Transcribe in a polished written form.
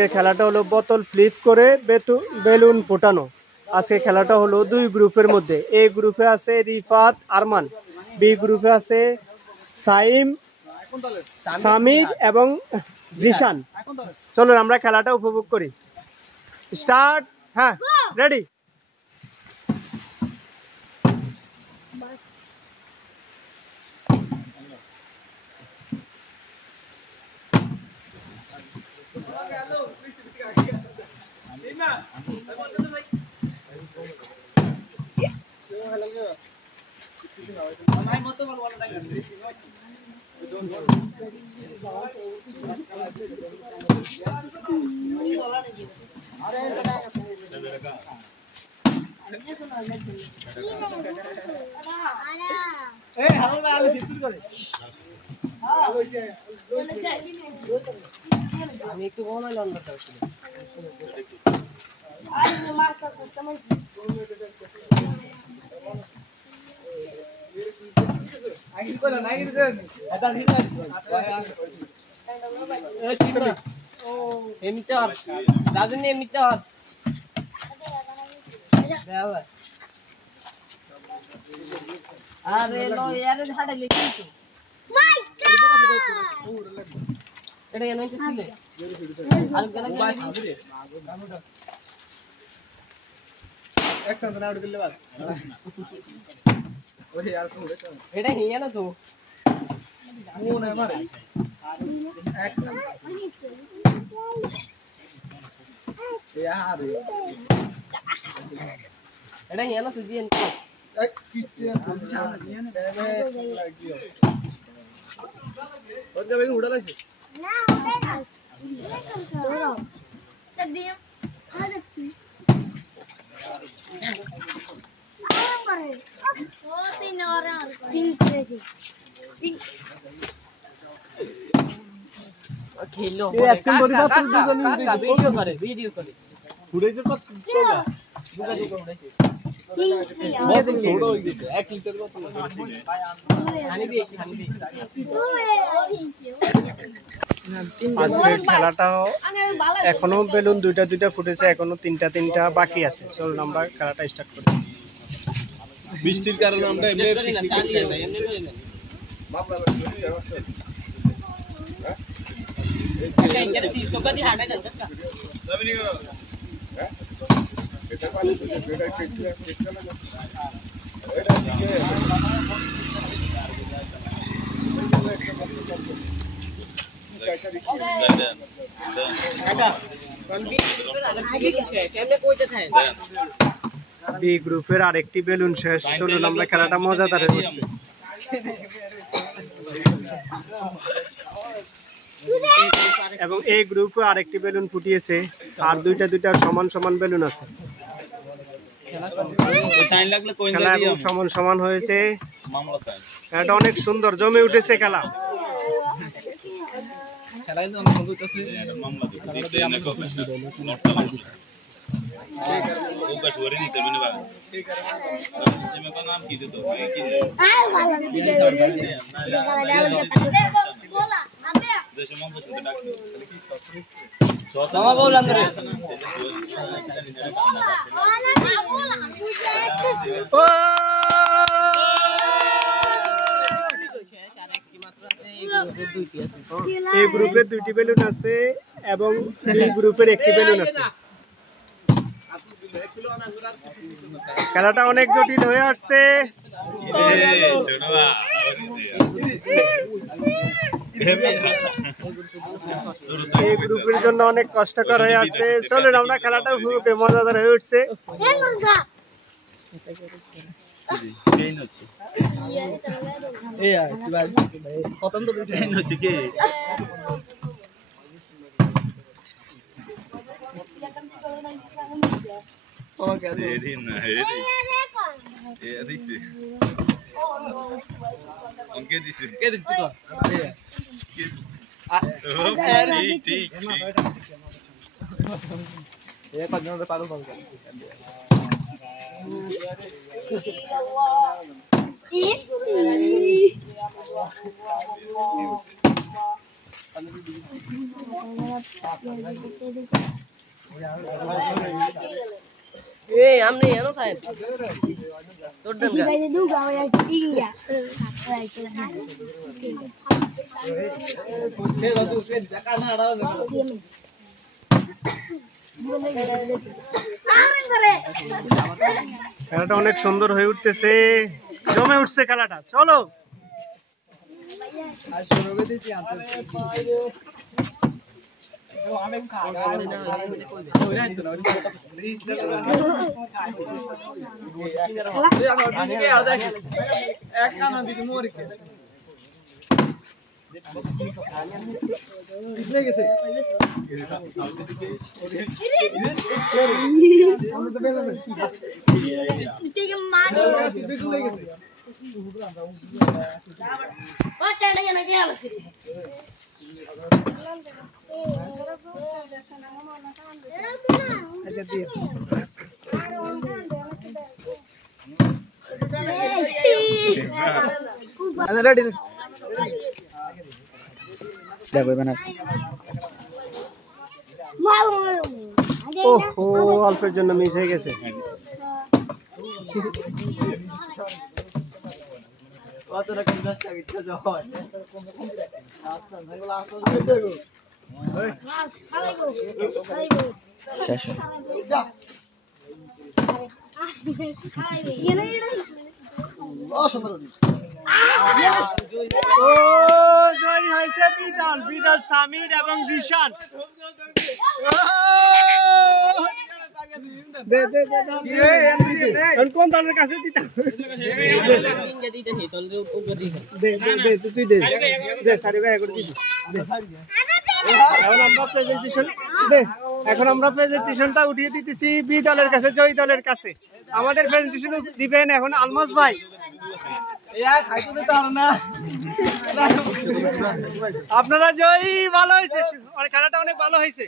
আজকে খেলাটা হলো বোতল ফ্লিপ করে বেলুন ফোটানো। আজকে খেলাটা হলো দুই গ্রুপের মধ্যে। এ গ্রুপে আছে রিফাত আরমান, বি গ্রুপে আছে সাইম, সামির এবং জিশান। চলুন আমরা খেলাটা উপভোগ করি। স্টার্ট। হ্যাঁ, রেডি। আমি একটু বলাই লন্ডা এমনিতে রাজনী এমনিতে আরে লো ইয়ারে ঝাড়ে লিখি এটা এনে ছিলে আর গলা গলা এক সাথে আউট করলে বাস ওরে यार তো এটা হিয়া না তো মন আমারে এক यार এটা হিয়া না তুই এক কিতে লাগিও ওটা বেগুন উড়া লাগছে না ওটা না ধরো তে দিও আর দেখছি আরে ও তিন আর তিন করেছি তিন খেলো একদম বড় বাপ ভিডিও করে ঘুরে যে কত তোগা দুগা দুগা উড়াইছে बहुत छोड़ो इधर 1 लीटर का पानी भी আজকে খেলাটাও এখনো বেলুন দুইটা দুইটা ফুটেছে, এখনো তিনটা তিনটা বাকি আছে। চলুন আমরা খেলাটা স্টার্ট করি। বৃষ্টির কারণে আমরা এমনি চালিয়ে যাই, এমনি করে না মাপলা এটা এটা সিট সোকা দি হাঁটা যাচ্ছে না যাবি নি করো হ্যাঁ এটা পানি এটা কেটে না এটা দিকে বি গ্রুপের আরেকটি বেলুন শেষ। চলুন আমরা খেলাটা মজাদার হচ্ছে। এবং এই গ্রুপে আরেকটি বেলুন ফুটিয়েছে, আর দুইটা দুইটা সমান সমান বেলুন আছে। খেলা সমান সমান হয়েছে, এটা অনেক সুন্দর জমে উঠেছে খেলা। এই গ্রুপে দুইটি বেলুন আছে এবং এই গ্রুপের একটি বেলুন আছে। খেলাটা অনেক জটিল হয়ে আসছে। এই গ্রুপের জন্য অনেক কষ্টকর হয়ে আসছে। চলুন আমরা খেলাটা খুবই মজাদার হয়ে উঠছে। আমনে এনো খায় তোর দেন কি বাইরে দু গাওয়া আছে ইয়া খেলাটা অনেক সুন্দর হয়ে উঠতেছে, জমে উঠছে খেলাটা। চলো ওহো, অল্পের জন্য মিস হয়ে গেছে। ও জয় হয়েছে বিদল, বিদল সামির এবং জিশান। দে দে দে কোন দলের কাছে দিতা? দে দে দে তুই দে দে সারি ভাই করে দিবি। এখন আমরা প্রেজেন্টেশনটা উঠিয়ে দিতেছি বি দলের কাছে, জয় দলের কাছে। আমাদের প্রেজেন্টেশন দিবেন এখন আলমাস ভাই। আপনারা জয়, ভালো হয়েছে, খেলাটা অনেক ভালো হয়েছে।